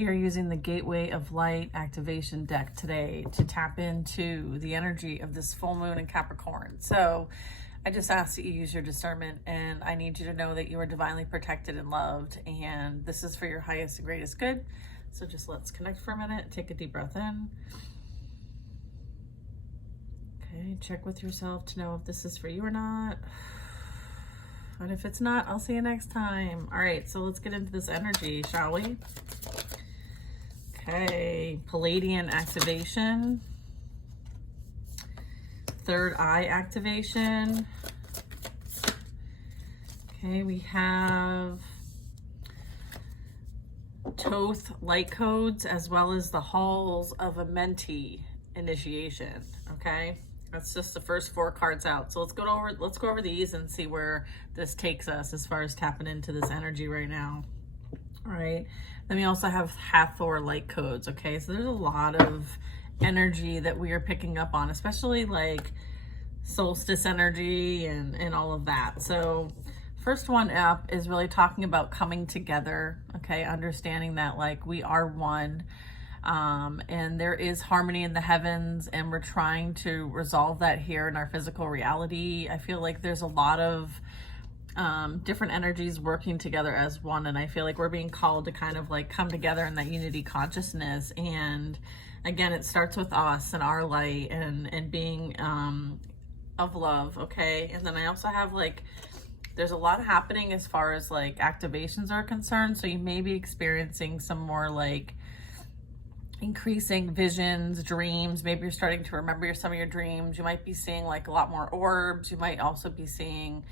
We are using the Gateway of Light activation deck today to tap into the energy of this full moon in Capricorn. So I just ask that you use your discernment, and I need you to know that you are divinely protected and loved, and this is for your highest and greatest good. So just let's connect for a minute. Take a deep breath in. Okay, check with yourself to know if this is for you or not. And if it's not, I'll see you next time. All right, so let's get into this energy, shall we? Okay, Palladian activation, third eye activation. Okay, we have Thoth light codes as well as the halls of a mentee initiation. Okay, that's just the first 4 cards out. So let's go over these and see where this takes us as far as tapping into this energy right now. All right, then we also have Hathor light codes. Okay, so there's a lot of energy that we are picking up on, especially like solstice energy and all of that. So first one up is really talking about coming together. Okay, understanding that like we are one, and there is harmony in the heavens, and we're trying to resolve that here in our physical reality. I feel like there's a lot of different energies working together as one, and I feel like we're being called to kind of like come together in that unity consciousness. And again, it starts with us and our light and being of love. Okay, and then I also have like there's a lot happening as far as like activations are concerned, so you may be experiencing some more like increasing visions, dreams. Maybe you're starting to remember some of your dreams. You might be seeing like a lot more orbs. You might also be seeing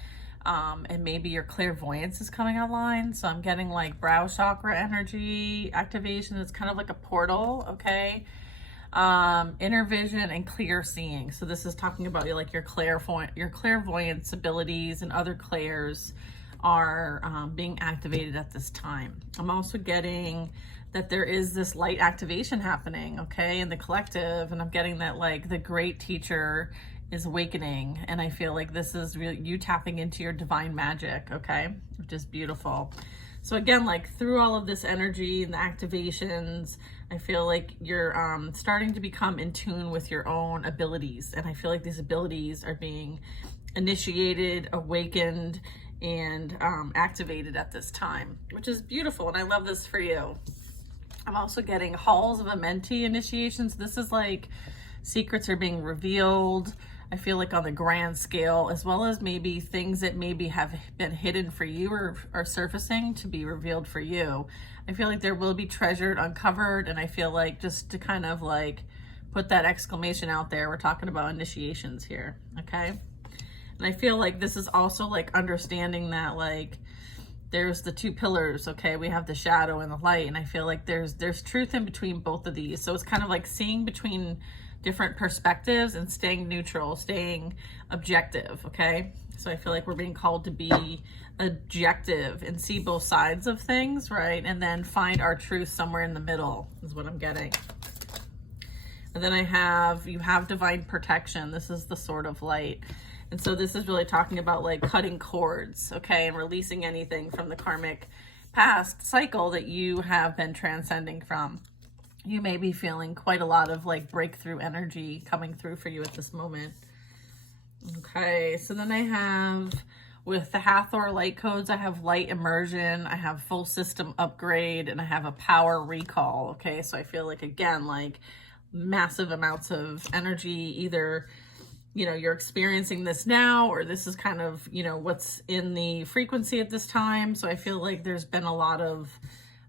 and maybe your clairvoyance is coming online. So I'm getting like brow chakra energy activation. It's kind of like a portal. Okay, inner vision and clear seeing. So this is talking about like your clairvoyance abilities, and other clairs are being activated at this time. I'm also getting that there is this light activation happening, okay, in the collective, and I'm getting that like the great teacher is awakening, and I feel like this is really you tapping into your divine magic, okay, which is beautiful. So again, like through all of this energy and the activations, I feel like you're starting to become in tune with your own abilities, and I feel like these abilities are being initiated, awakened, and activated at this time, which is beautiful, and I love this for you. I'm also getting halls of a mentee initiations. This is like secrets are being revealed, I feel like on the grand scale, as well as maybe things that maybe have been hidden for you or are surfacing to be revealed for you. I feel like there will be treasured, uncovered, and I feel like just to kind of like put that exclamation out there, we're talking about initiations here, okay? And I feel like this is also like understanding that like there's the 2 pillars, okay? We have the shadow and the light, and I feel like there's truth in between both of these. So it's kind of like seeing between different perspectives and staying neutral, staying objective, okay? So I feel like we're being called to be objective and see both sides of things, right? And then find our truth somewhere in the middle is what I'm getting. And then you have divine protection. This is the Sword of Light. And so this is really talking about like cutting cords, okay? And releasing anything from the karmic past cycle that you have been transcending from. You may be feeling quite a lot of like breakthrough energy coming through for you at this moment. Okay, so then I have with the Hathor light codes, I have light immersion, I have full system upgrade, and I have a power recall. Okay, so I feel like again, like massive amounts of energy, either you know you're experiencing this now, or this is kind of you know what's in the frequency at this time. So I feel like there's been a lot of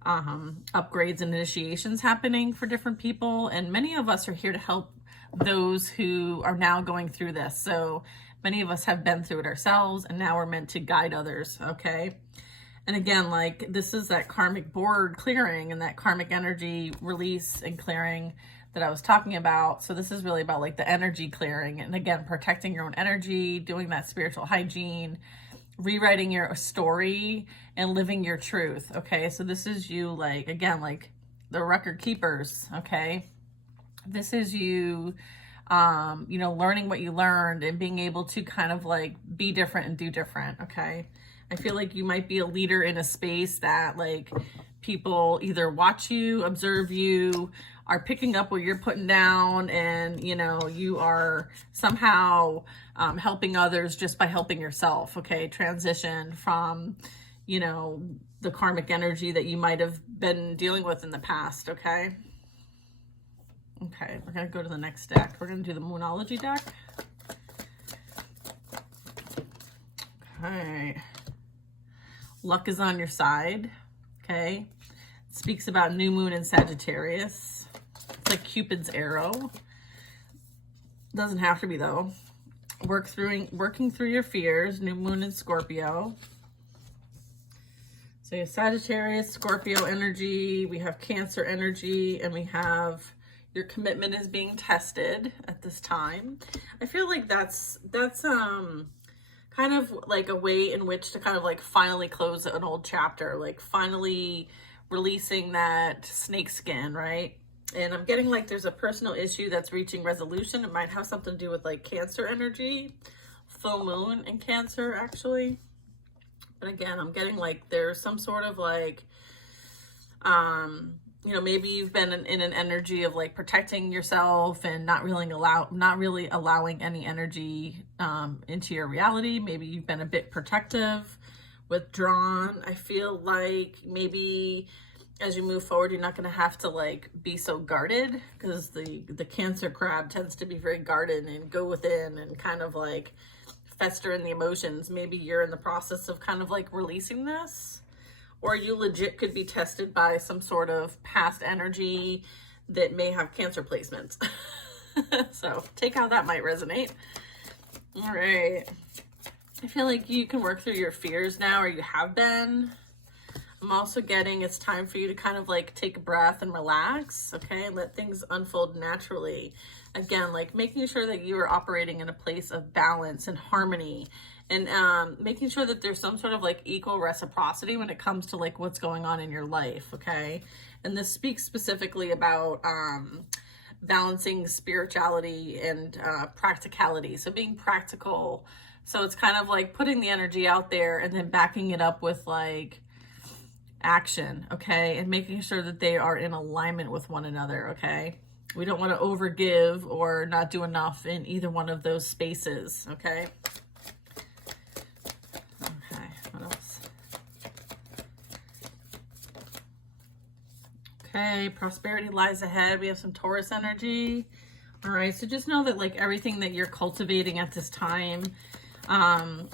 upgrades and initiations happening for different people, and many of us are here to help those who are now going through this. So many of us have been through it ourselves, and now we're meant to guide others, okay? And again, like this is that karmic board clearing and that karmic energy release and clearing that I was talking about. So this is really about like the energy clearing, and again, protecting your own energy, doing that spiritual hygiene, rewriting your story and living your truth, okay? So this is you like, again, like the record keepers, okay? This is you, you know, learning what you learned and being able to kind of like be different and do different, okay? I feel like you might be a leader in a space that like people either watch you, observe you, are picking up what you're putting down, and you know, you are somehow helping others just by helping yourself. Okay, transition from, you know, the karmic energy that you might have been dealing with in the past. Okay, we're gonna go to the next deck. We're gonna do the Moonology deck. Okay, luck is on your side. Okay, it speaks about new moon in Sagittarius. It's like Cupid's arrow. Doesn't have to be though. Working through your fears. New moon in Scorpio. So you have Sagittarius, Scorpio energy. We have Cancer energy, and we have your commitment is being tested at this time. I feel like that's kind of like a way in which to kind of like finally close an old chapter, like finally releasing that snake skin, right? And I'm getting like there's a personal issue that's reaching resolution. It might have something to do with like Cancer energy, full moon in Cancer actually. But again, I'm getting like there's some sort of like, you know, maybe you've been in an energy of like protecting yourself and not really allowing any energy into your reality. Maybe you've been a bit protective, withdrawn. I feel like maybe as you move forward, you're not going to have to like be so guarded, because the Cancer crab tends to be very guarded and go within and kind of like fester in the emotions. Maybe you're in the process of kind of like releasing this, or you legit could be tested by some sort of past energy that may have Cancer placements. So take how that might resonate. All right. I feel like you can work through your fears now, or you have been. I'm also getting it's time for you to kind of like take a breath and relax, okay? And let things unfold naturally. Again, like making sure that you are operating in a place of balance and harmony, and making sure that there's some sort of like equal reciprocity when it comes to like what's going on in your life, okay? And this speaks specifically about balancing spirituality and practicality. So being practical. So it's kind of like putting the energy out there and then backing it up with like action, okay? And making sure that they are in alignment with one another, okay? We don't want to overgive or not do enough in either one of those spaces, okay? Okay, what else? Okay, prosperity lies ahead. We have some Taurus energy. All right, so just know that like everything that you're cultivating at this time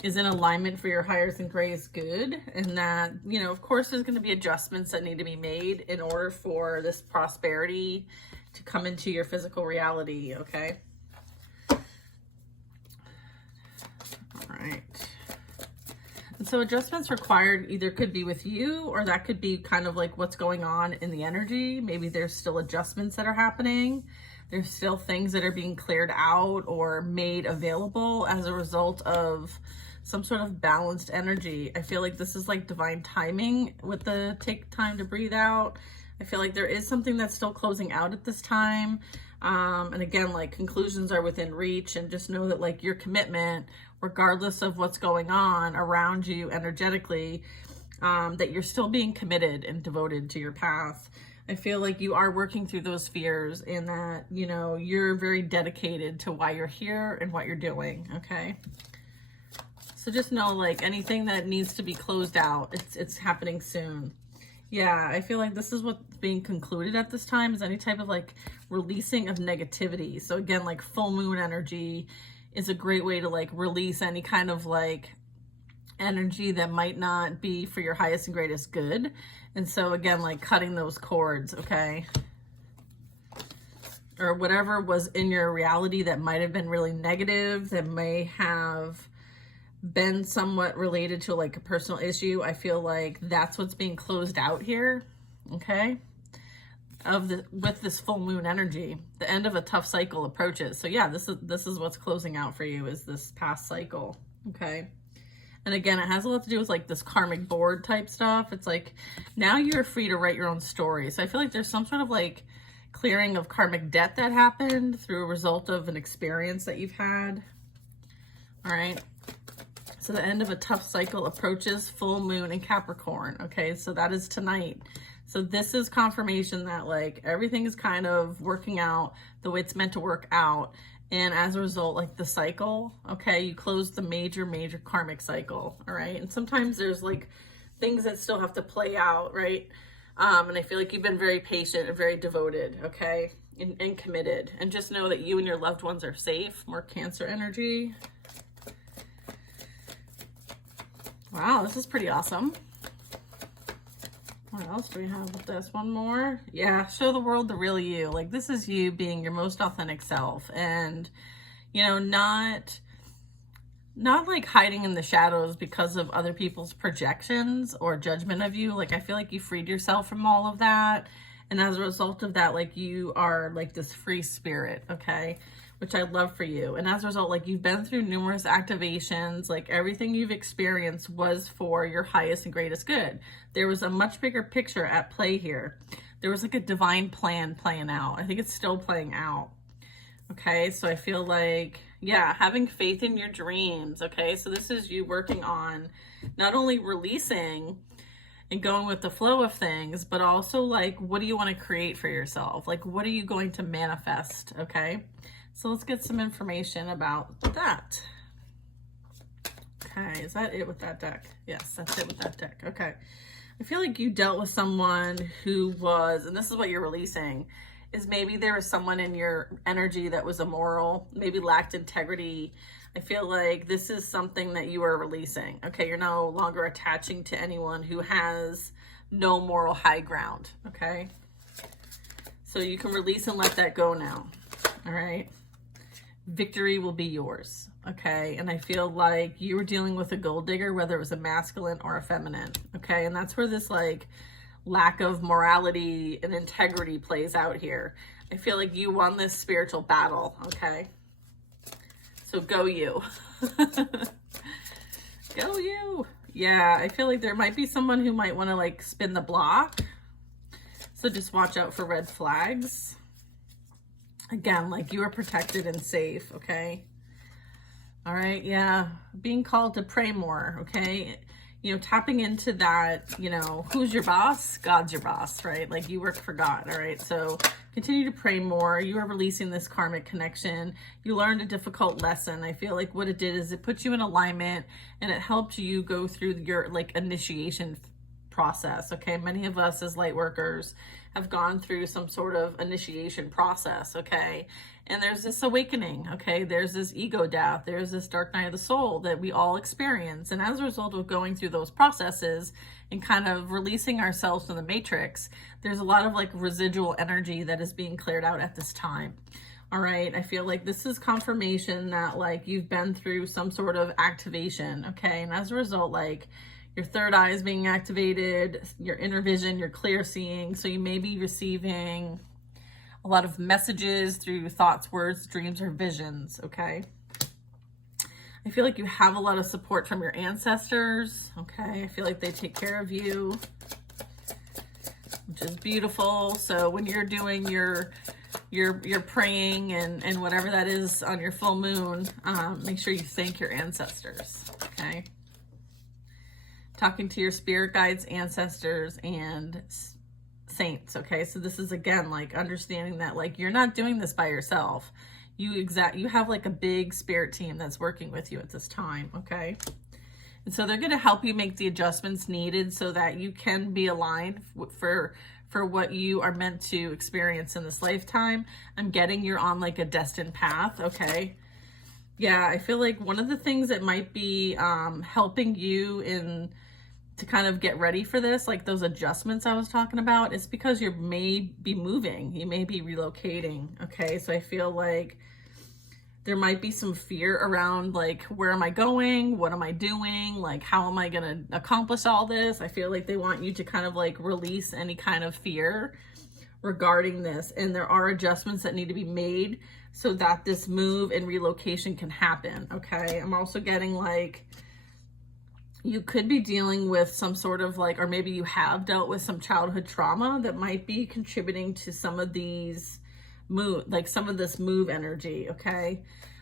is in alignment for your highest and greatest good, and that, you know, of course there's going to be adjustments that need to be made in order for this prosperity to come into your physical reality, okay? All right. And so adjustments required either could be with you, or that could be kind of like what's going on in the energy. Maybe there's still adjustments that are happening. There's still things that are being cleared out or made available as a result of some sort of balanced energy. I feel like this is like divine timing with the take time to breathe out. I feel like there is something that's still closing out at this time. And again, like conclusions are within reach, and just know that like your commitment, regardless of what's going on around you energetically, that you're still being committed and devoted to your path. I feel like you are working through those fears, and that, you know, you're very dedicated to why you're here and what you're doing, okay? So just know like anything that needs to be closed out, it's happening soon. Yeah, I feel like this is what's being concluded at this time, is any type of like releasing of negativity. So again, like full moon energy is a great way to like release any kind of like energy that might not be for your highest and greatest good. And so again, like cutting those cords, okay? Or whatever was in your reality that might have been really negative, that may have been somewhat related to like a personal issue. I feel like that's what's being closed out here, okay? With this full moon energy, the end of a tough cycle approaches. So yeah, this is what's closing out for you, is this past cycle, okay? And again, it has a lot to do with like this karmic board type stuff. It's like now you're free to write your own story. So I feel like there's some sort of like clearing of karmic debt that happened through a result of an experience that you've had. All right. So the end of a tough cycle approaches, full moon in Capricorn. Okay, so that is tonight. So this is confirmation that like everything is kind of working out the way it's meant to work out. And as a result, like the cycle, okay, you close the major karmic cycle, all right? And sometimes there's like things that still have to play out, right? And I feel like you've been very patient and very devoted, okay, and committed. And just know that you and your loved ones are safe. More Cancer energy. Wow, this is pretty awesome. What else do we have with this? One more. Yeah, show the world the real you. Like, this is you being your most authentic self. And, you know, not like hiding in the shadows because of other people's projections or judgment of you. Like, I feel like you freed yourself from all of that. And as a result of that, like, you are like this free spirit, okay? Which I love for you. And as a result, like, you've been through numerous activations, like everything you've experienced was for your highest and greatest good. There was a much bigger picture at play here. There was like a divine plan playing out. I think it's still playing out. Okay, so I feel like, yeah, having faith in your dreams. Okay, so this is you working on not only releasing and going with the flow of things, but also like, what do you want to create for yourself? Like, what are you going to manifest? Okay, so let's get some information about that. Okay, is that it with that deck? Yes, that's it with that deck. Okay, I feel like you dealt with someone who was, and this is what you're releasing, is maybe there was someone in your energy that was immoral, maybe lacked integrity. I feel like this is something that you are releasing. Okay, you're no longer attaching to anyone who has no moral high ground. Okay, so you can release and let that go now. All right, victory will be yours. Okay, and I feel like you were dealing with a gold digger, whether it was a masculine or a feminine. Okay, and that's where this like lack of morality and integrity plays out here. I feel like you won this spiritual battle. Okay, so go you. Go you. Yeah, I feel like there might be someone who might want to like spin the block. So just watch out for red flags. Again, like you are protected and safe, okay? All right, yeah. Being called to pray more, okay? You know, tapping into that, you know, who's your boss? God's your boss, right? Like you work for God, all right? So continue to pray more. You are releasing this karmic connection. You learned a difficult lesson. I feel like what it did is it put you in alignment and it helped you go through your like initiation process, okay? Many of us as light workers have gone through some sort of initiation process, okay? And there's this awakening, okay? There's this ego death. There's this dark night of the soul that we all experience. And as a result of going through those processes and kind of releasing ourselves from the matrix, there's a lot of like residual energy that is being cleared out at this time. All right, I feel like this is confirmation that like you've been through some sort of activation, okay? And as a result, like your third eye is being activated, your inner vision, your clear seeing. So you may be receiving a lot of messages through thoughts, words, dreams, or visions, okay? I feel like you have a lot of support from your ancestors, okay? I feel like they take care of you, which is beautiful. So when you're doing your praying and whatever that is on your full moon, make sure you thank your ancestors, okay? Talking to your spirit guides, ancestors, and saints, okay? So this is, again, like understanding that like you're not doing this by yourself. You have like a big spirit team that's working with you at this time, okay? And so they're going to help you make the adjustments needed so that you can be aligned for what you are meant to experience in this lifetime. I'm getting you're on like a destined path, okay? Yeah, I feel like one of the things that might be helping you to kind of get ready for this, like those adjustments I was talking about, is because you may be moving, you may be relocating, okay? So I feel like there might be some fear around like, where am I going? What am I doing? Like, how am I gonna accomplish all this? I feel like they want you to kind of like release any kind of fear regarding this. And there are adjustments that need to be made so that this move and relocation can happen, okay? I'm also getting like, you could be dealing with some sort of like, or maybe you have dealt with some childhood trauma that might be contributing to some of these some of this move energy, okay?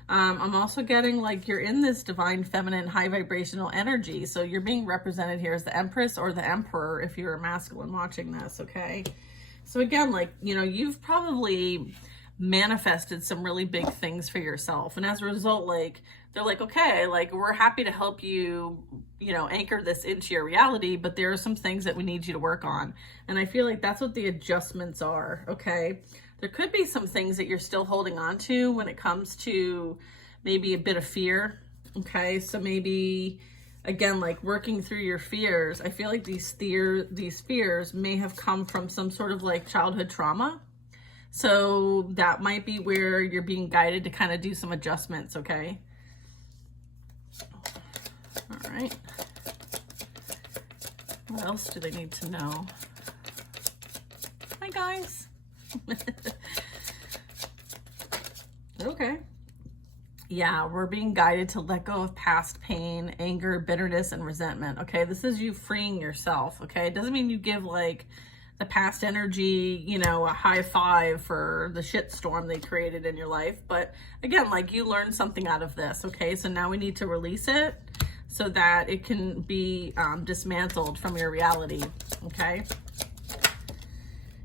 I'm also getting like you're in this divine feminine high vibrational energy. So you're being represented here as the Empress or the Emperor if you're a masculine watching this, okay? So again, like, you know, you've probably manifested some really big things for yourself. And as a result, like, they're like, okay, like, we're happy to help you, you know, anchor this into your reality, but there are some things that we need you to work on. And I feel like that's what the adjustments are, okay? There could be some things that you're still holding on to when it comes to maybe a bit of fear, okay? So maybe, again, like working through your fears. I feel like these fears may have come from some sort of like childhood trauma. So that might be where you're being guided to kind of do some adjustments, okay? All right. What else do they need to know? Hi, guys. Okay. Yeah, we're being guided to let go of past pain, anger, bitterness, and resentment. Okay, this is you freeing yourself. Okay, it doesn't mean you give like the past energy, you know, a high five for the shitstorm they created in your life. But again, like you learned something out of this. Okay, so now we need to release it so that it can be dismantled from your reality. Okay.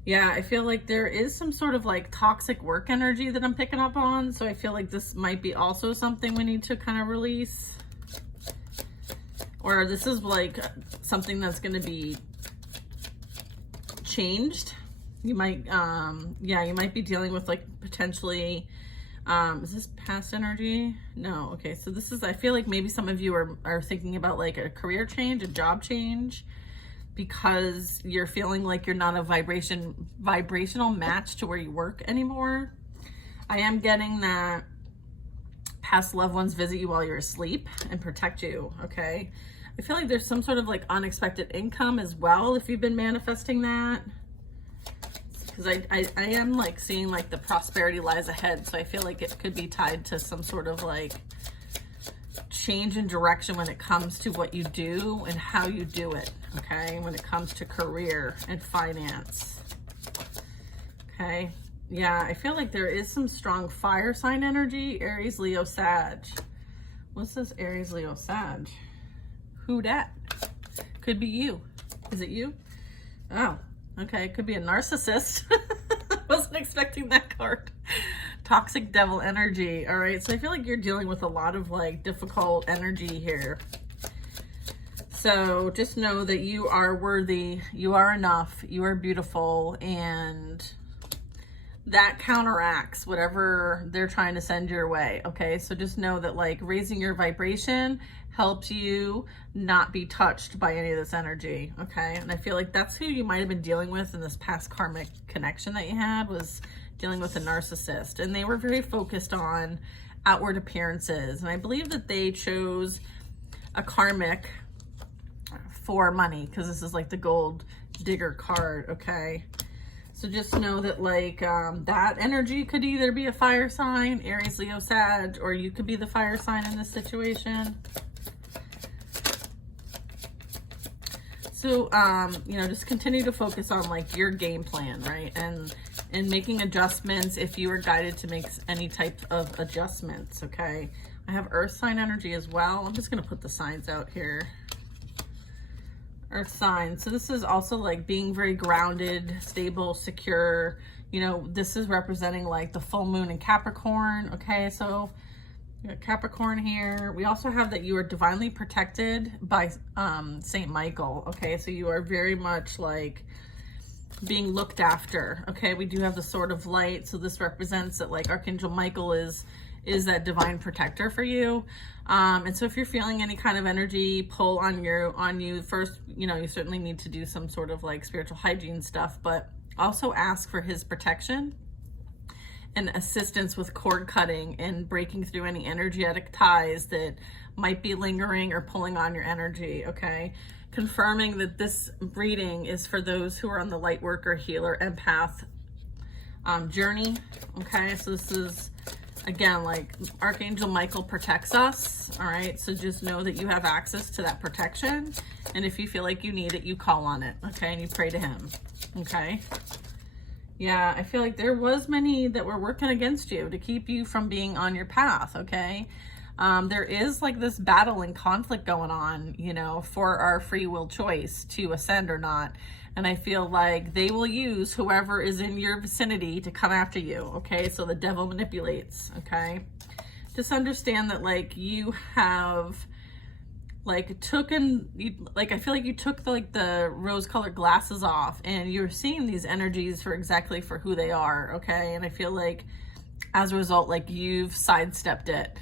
Yeah, I feel like there is some sort of like toxic work energy that I'm picking up on. So I feel like this might be also something we need to kind of release. Or this is like something that's going to be changed. You might, yeah, you might be dealing with like potentially, is this past energy? No. Okay. So this is, I feel like maybe some of you are thinking about like a career change, a job change, because you're feeling like you're not a vibrational match to where you work anymore. I am getting that past loved ones visit you while you're asleep and protect you, okay? I feel like there's some sort of like unexpected income as well if you've been manifesting that. Because I am like seeing like the prosperity lies ahead. So I feel like it could be tied to some sort of like change in direction when it comes to what you do and how you do it, okay? When it comes to career and finance, okay? Yeah, I feel like there is some strong fire sign energy, Aries, Leo, Sag. What's this Aries, Leo, Sag? Who dat? Could be you. Is it you? Oh, okay. It could be a narcissist. Wasn't expecting that card. Toxic devil energy. All right. So I feel like you're dealing with a lot of like difficult energy here. So just know that you are worthy. You are enough. You are beautiful. And that counteracts whatever they're trying to send your way. Okay. So just know that like raising your vibration helps you not be touched by any of this energy. Okay. And I feel like that's who you might have been dealing with in this past karmic connection that you had, was dealing with a narcissist, and they were very focused on outward appearances. And I believe that they chose a karmic for money, because this is like the gold digger card. Okay. So just know that like that energy could either be a fire sign, Aries, Leo, Sag, or you could be the fire sign in this situation. So, you know, just continue to focus on like your game plan, right? And making adjustments if you are guided to make any type of adjustments, okay? I have earth sign energy as well. I'm just going to put the signs out here. Earth sign. So this is also like being very grounded, stable, secure. You know, this is representing like the full moon in Capricorn, okay? So we got Capricorn here. We also have that you are divinely protected by Saint Michael, okay? So you are very much like being looked after, okay? We do have the Sword of Light, so this represents that like Archangel Michael is that divine protector for you. And so if you're feeling any kind of energy pull on you first, you know, you certainly need to do some sort of like spiritual hygiene stuff, but also ask for his protection and assistance with cord cutting and breaking through any energetic ties that might be lingering or pulling on your energy, okay? Confirming that this reading is for those who are on the light worker, healer, empath journey, okay? So this is, again, like Archangel Michael protects us, all right? So just know that you have access to that protection. And if you feel like you need it, you call on it, okay? And you pray to him, okay? Yeah, I feel like there was many that were working against you to keep you from being on your path, okay? There is like this battle and conflict going on, you know, for our free will choice to ascend or not. And I feel like they will use whoever is in your vicinity to come after you, okay? So the devil manipulates, okay? Just understand that like you have like I feel like you took the rose colored glasses off and you're seeing these energies for exactly for who they are, okay? And I feel like as a result, like you've sidestepped it.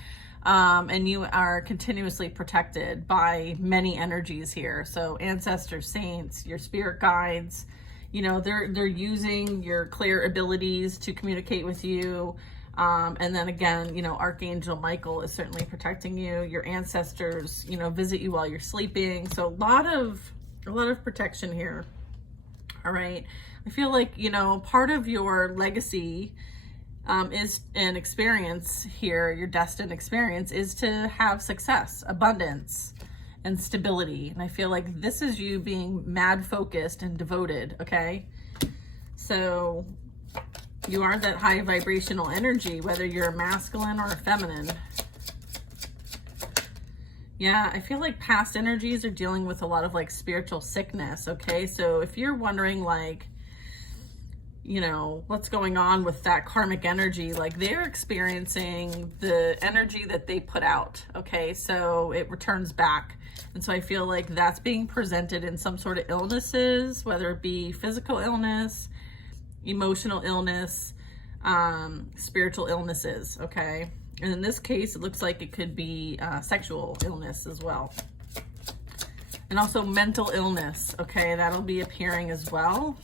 And you are continuously protected by many energies here. So ancestors, saints, your spirit guides, you know, they're using your clear abilities to communicate with you. And then again, you know, Archangel Michael is certainly protecting you. Your ancestors, you know, visit you while you're sleeping. So a lot of protection here. All right. I feel like, you know, part of your legacy is an experience here, your destined experience is to have success, abundance, and stability. And I feel like this is you being mad focused and devoted, okay? So you are that high vibrational energy, whether you're a masculine or a feminine. Yeah, I feel like past energies are dealing with a lot of like spiritual sickness, okay? So if you're wondering like, you know, what's going on with that karmic energy, like they're experiencing the energy that they put out, okay? So it returns back. And so I feel like that's being presented in some sort of illnesses, whether it be physical illness, emotional illness, spiritual illnesses, okay? And in this case, it looks like it could be sexual illness as well. And also mental illness, okay? That'll be appearing as well.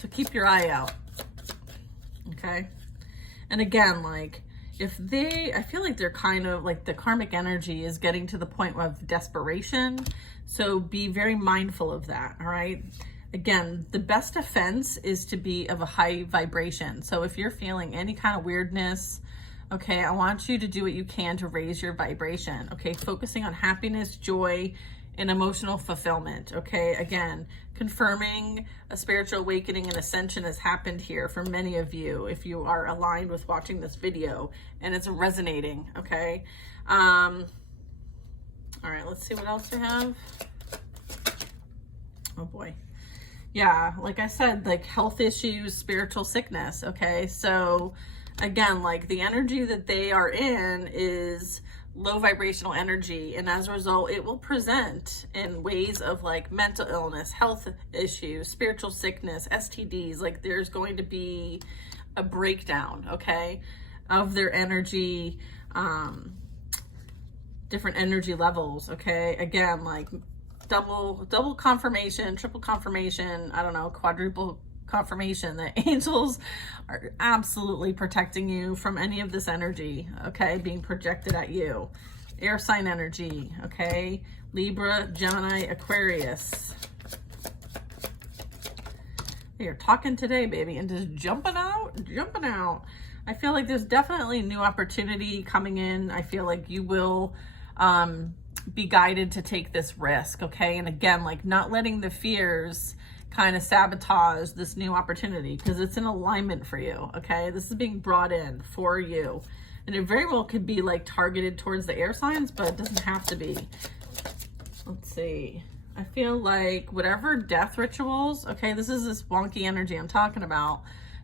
So keep your eye out, okay? And again, like I feel like they're kind of like the karmic energy is getting to the point of desperation. So be very mindful of that, all right? Again, the best defense is to be of a high vibration. So if you're feeling any kind of weirdness, okay, I want you to do what you can to raise your vibration, okay? Focusing on happiness, joy, and emotional fulfillment, okay? Again, confirming a spiritual awakening and ascension has happened here for many of you if you are aligned with watching this video and it's resonating, okay? All right, let's see what else we have. Oh boy. Yeah, like I said, like health issues, spiritual sickness, okay? So again, like the energy that they are in is low vibrational energy, and as a result it will present in ways of like mental illness, health issues, spiritual sickness, STDs. Like there's going to be a breakdown, okay, of their energy, different energy levels, okay? Again, like double confirmation, triple confirmation, I don't know, quadruple confirmation that angels are absolutely protecting you from any of this energy, okay, being projected at you. Air sign energy, okay? Libra, Gemini, Aquarius. You're talking today, baby, and just jumping out. I feel like there's definitely new opportunity coming in. I feel like you will be guided to take this risk, okay? And again, like not letting the fears kind of sabotage this new opportunity because it's in alignment for you, okay? This is being brought in for you. And it very well could be like targeted towards the air signs, but it doesn't have to be. Let's see. I feel like whatever death rituals, okay, this is this wonky energy I'm talking about.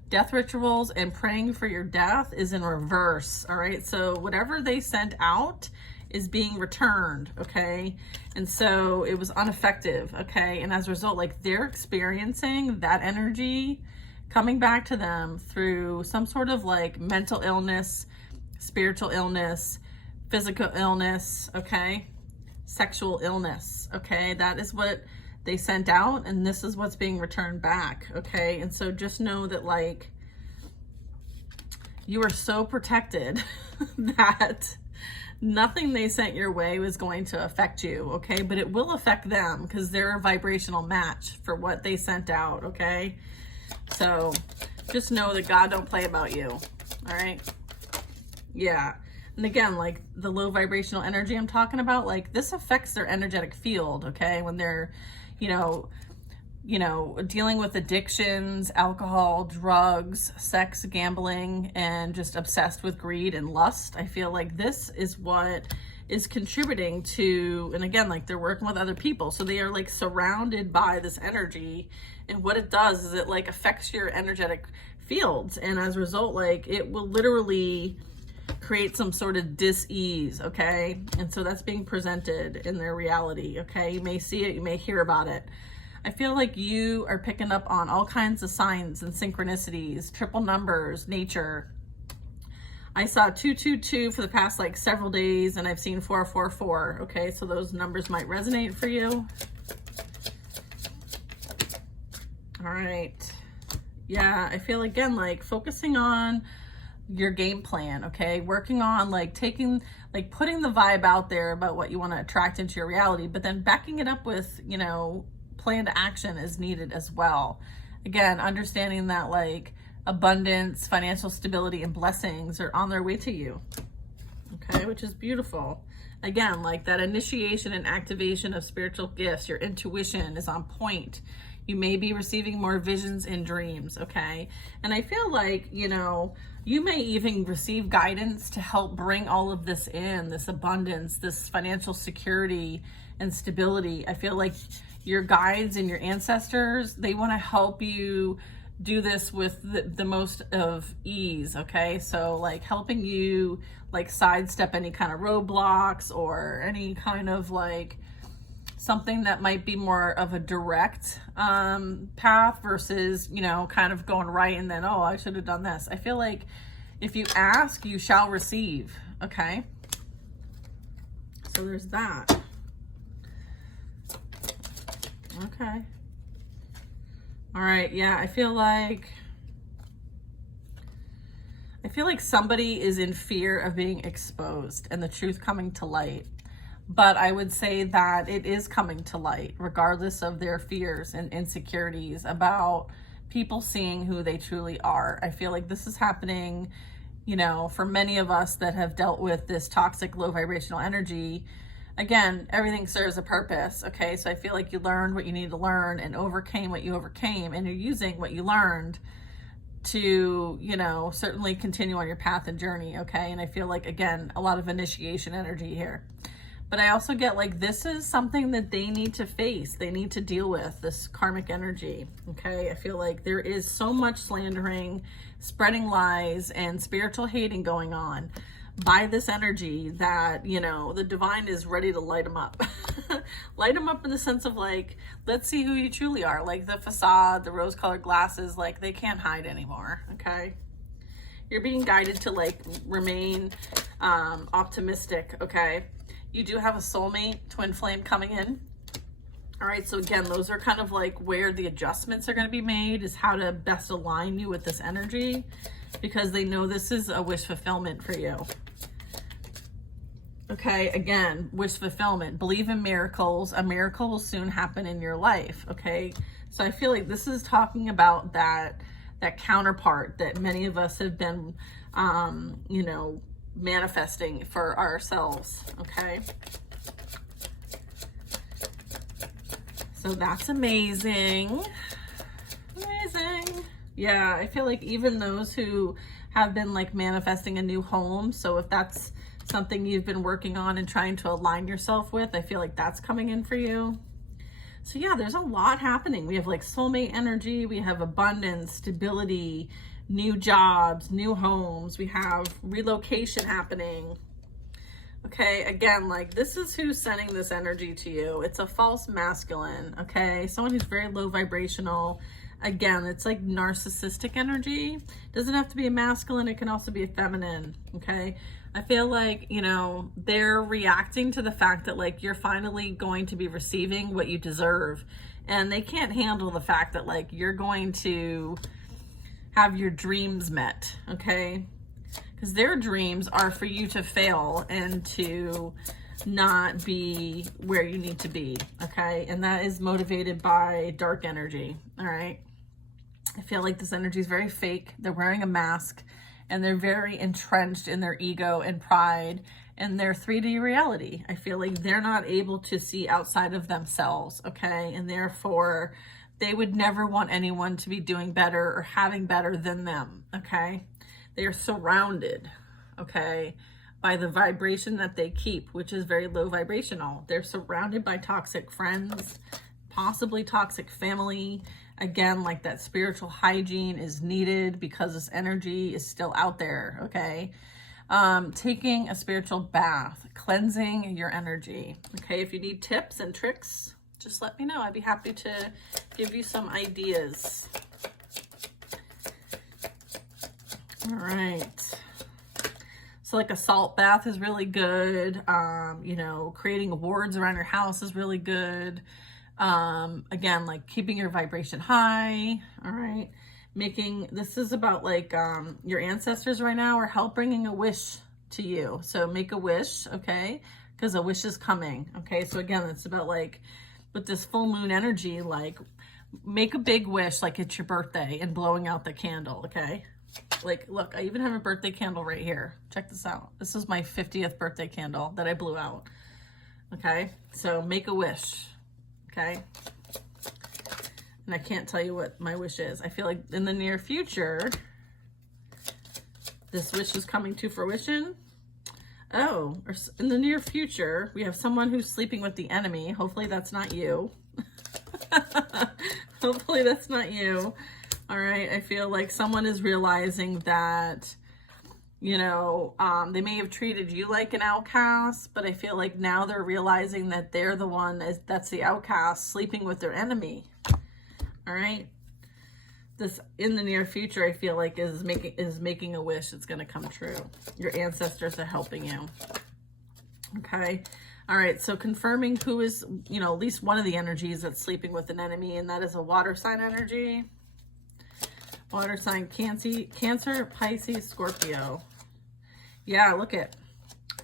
Death rituals and praying for your death is in reverse, all right? So whatever they sent out is being returned, okay? And so it was ineffective, okay? And as a result, like they're experiencing that energy coming back to them through some sort of like mental illness, spiritual illness, physical illness, okay? Sexual illness, okay? That is what they sent out, and this is what's being returned back, okay? And so just know that like you are so protected that nothing they sent your way was going to affect you, okay? But it will affect them because they're a vibrational match for what they sent out, okay? So just know that God don't play about you, all right? Yeah. And again, like the low vibrational energy I'm talking about, like this affects their energetic field, okay? When they're, you know, you know, dealing with addictions, alcohol, drugs, sex, gambling, and just obsessed with greed and lust. I feel like this is what is contributing to, and again, like they're working with other people. So they are like surrounded by this energy. And what it does is it like affects your energetic fields. And as a result, like it will literally create some sort of dis-ease, okay? And so that's being presented in their reality, okay? You may see it, you may hear about it. I feel like you are picking up on all kinds of signs and synchronicities, triple numbers, nature. I saw 222 for the past like several days, and I've seen 444, okay? So those numbers might resonate for you. All right. Yeah, I feel again like focusing on your game plan, okay? Working on like putting the vibe out there about what you want to attract into your reality, but then backing it up with, you know, planned action is needed as well. Again, understanding that like abundance, financial stability, and blessings are on their way to you, okay? Which is beautiful. Again, like that initiation and activation of spiritual gifts, your intuition is on point. You may be receiving more visions and dreams, okay? And I feel like, you know, you may even receive guidance to help bring all of this in, this abundance, this financial security and stability. I feel like your guides and your ancestors, they want to help you do this with the most of ease, okay? So like helping you like sidestep any kind of roadblocks or any kind of like something that might be more of a direct path versus, you know, kind of going right and then, oh, I should have done this. I feel like if you ask, you shall receive, okay? So there's that. Okay. All right, yeah, I feel like somebody is in fear of being exposed and the truth coming to light. But I would say that it is coming to light, regardless of their fears and insecurities about people seeing who they truly are. I feel like this is happening, you know, for many of us that have dealt with this toxic, low vibrational energy. Again, everything serves a purpose, okay? So I feel like you learned what you need to learn and overcame what you overcame, and you're using what you learned to, you know, certainly continue on your path and journey, okay? And I feel like, again, a lot of initiation energy here. But I also get like this is something that they need to face. They need to deal with this karmic energy, okay? I feel like there is so much slandering, spreading lies, and spiritual hating going on by this energy that, you know, the divine is ready to light them up. Light them up in the sense of like, let's see who you truly are. Like the facade, the rose-colored glasses, like they can't hide anymore, okay? You're being guided to like remain optimistic, okay? You do have a soulmate, twin flame coming in. All right, so again, those are kind of like where the adjustments are going to be made, is how to best align you with this energy, because they know this is a wish fulfillment for you. Okay, again, wish fulfillment. Believe in miracles. A miracle will soon happen in your life, okay? So I feel like this is talking about that counterpart that many of us have been, you know, manifesting for ourselves, okay? So that's amazing. Amazing. Yeah, I feel like even those who have been like manifesting a new home, so if that's something you've been working on and trying to align yourself with, I feel like that's coming in for you. So yeah, there's a lot happening. We have like soulmate energy, we have abundance, stability, new jobs, new homes, we have relocation happening. Okay, again, like this is who's sending this energy to you. It's a false masculine, okay? Someone who's very low vibrational. Again, it's like narcissistic energy. Doesn't have to be a masculine, it can also be a feminine, okay? I feel like, you know, they're reacting to the fact that like you're finally going to be receiving what you deserve. And they can't handle the fact that like you're going to have your dreams met, okay? Because their dreams are for you to fail and to not be where you need to be, okay? And that is motivated by dark energy, all right? I feel like this energy is very fake. They're wearing a mask and they're very entrenched in their ego and pride and their 3D reality. I feel like they're not able to see outside of themselves, okay? And therefore, they would never want anyone to be doing better or having better than them, okay? They are surrounded, okay, by the vibration that they keep, which is very low vibrational. They're surrounded by toxic friends, possibly toxic family. Again, like that spiritual hygiene is needed because this energy is still out there, okay? Taking a spiritual bath, cleansing your energy, okay? If you need tips and tricks, just let me know. I'd be happy to give you some ideas. All right. So like a salt bath is really good. You know, creating wards around your house is really good. Again, like keeping your vibration high. All right. This is about like your ancestors right now are help bringing a wish to you. So make a wish, okay? Because a wish is coming, okay? So again, it's about like with this full moon energy, like make a big wish like it's your birthday and blowing out the candle, okay? Like, look, I even have a birthday candle right here. Check this out. This is my 50th birthday candle that I blew out, okay? So make a wish, okay? And I can't tell you what my wish is. I feel like in the near future, this wish is coming to fruition. Oh, or in the near future, we have someone who's sleeping with the enemy. Hopefully that's not you. Hopefully that's not you. All right. I feel like someone is realizing that, you know, they may have treated you like an outcast, but I feel like now they're realizing that they're the one that's the outcast sleeping with their enemy. All right. This in the near future, I feel like is making a wish that's going to come true. Your ancestors are helping you. Okay. All right. So confirming who is, you know, at least one of the energies that's sleeping with an enemy, and that is a water sign energy. Water sign Cancer, Pisces, Scorpio. Yeah, look at.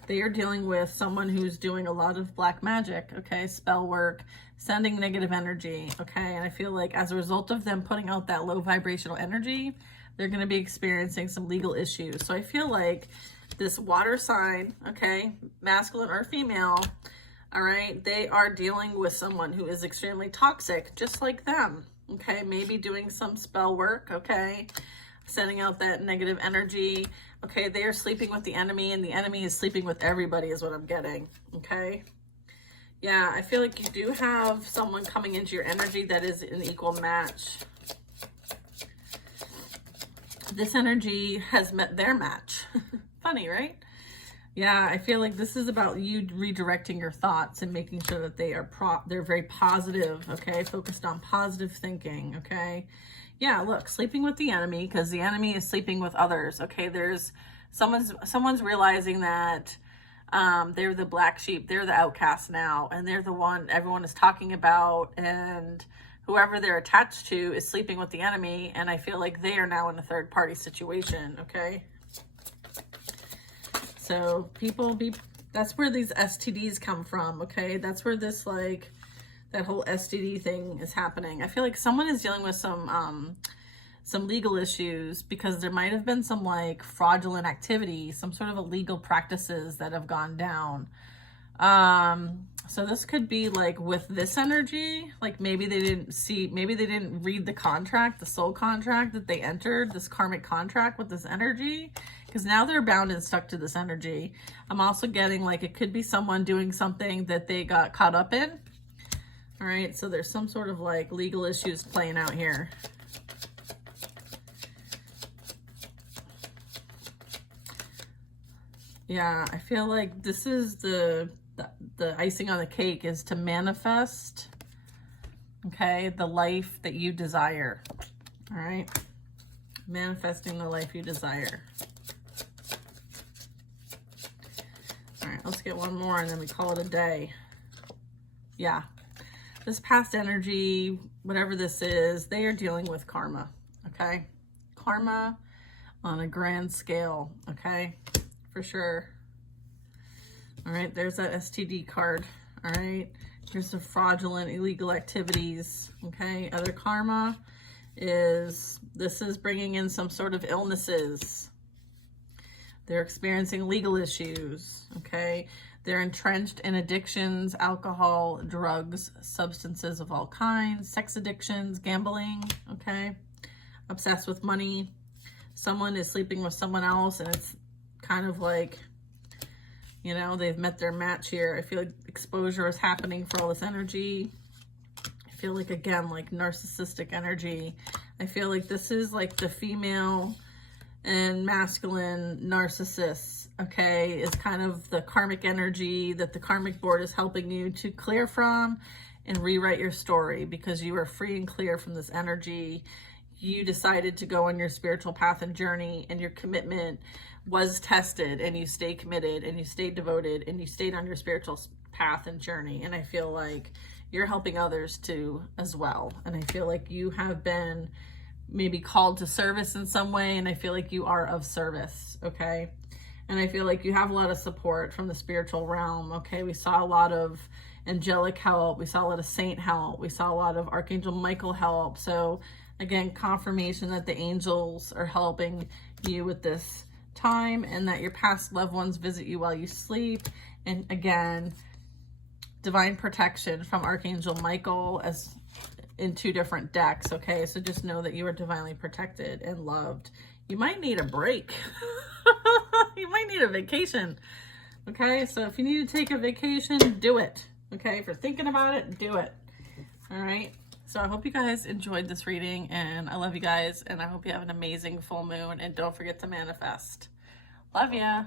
They are dealing with someone who's doing a lot of black magic, okay? Spell work, sending negative energy, okay? And I feel like as a result of them putting out that low vibrational energy, they're going to be experiencing some legal issues. So I feel like this water sign, okay, masculine or female, all right, they are dealing with someone who is extremely toxic, just like them, okay? Maybe doing some spell work, okay? Sending out that negative energy. Okay, they are sleeping with the enemy, and the enemy is sleeping with everybody is what I'm getting, okay? Yeah, I feel like you do have someone coming into your energy that is an equal match. This energy has met their match. Funny, right? Yeah, I feel like this is about you redirecting your thoughts and making sure that they are they're very positive, okay? Focused on positive thinking, okay? Yeah, look, sleeping with the enemy because the enemy is sleeping with others, okay? There's someone's realizing that they're the black sheep, they're the outcast now, and they're the one everyone is talking about, and whoever they're attached to is sleeping with the enemy, and I feel like they are now in a third party situation, okay? So that's where these STDs come from, okay? That's where this like that whole STD thing is happening. I feel like someone is dealing with some legal issues because there might have been some like fraudulent activity, some sort of illegal practices that have gone down. So this could be like with this energy, like maybe they didn't read the contract, the soul contract that they entered, this karmic contract with this energy, because now they're bound and stuck to this energy. I'm also getting like it could be someone doing something that they got caught up in. All right, so there's some sort of like legal issues playing out here. Yeah, I feel like this is the icing on the cake is to manifest, okay, the life that you desire. All right, manifesting the life you desire. All right, let's get one more and then we call it a day. Yeah. This past energy, whatever this is, they are dealing with karma, okay? Karma on a grand scale, okay? For sure. All right, there's that STD card, all right? Here's the fraudulent illegal activities, okay? Other karma is, this is bringing in some sort of illnesses. They're experiencing legal issues, okay? They're entrenched in addictions, alcohol, drugs, substances of all kinds, sex addictions, gambling, okay? Obsessed with money. Someone is sleeping with someone else, and it's kind of like, you know, they've met their match here. I feel like exposure is happening for all this energy. I feel like, again, like narcissistic energy. I feel like this is like the female and masculine narcissists, okay, is kind of the karmic energy that the karmic board is helping you to clear from and rewrite your story, because you are free and clear from this energy. You decided to go on your spiritual path and journey, and your commitment was tested, and you stayed committed, and you stayed devoted, and you stayed on your spiritual path and journey. And I feel like you're helping others too as well. And I feel like you have been maybe called to service in some way, and I feel like you are of service, okay? And I feel like you have a lot of support from the spiritual realm, okay? We saw a lot of angelic help. We saw a lot of saint help. We saw a lot of Archangel Michael help. So again, confirmation that the angels are helping you with this time, and that your past loved ones visit you while you sleep. And again, divine protection from Archangel Michael as in 2 different decks, okay? So just know that you are divinely protected and loved. You might need a break. You might need a vacation, okay? So if you need to take a vacation, do it, okay? If you're thinking about it, do it, all right? So I hope you guys enjoyed this reading, and I love you guys, and I hope you have an amazing full moon, and don't forget to manifest. Love ya.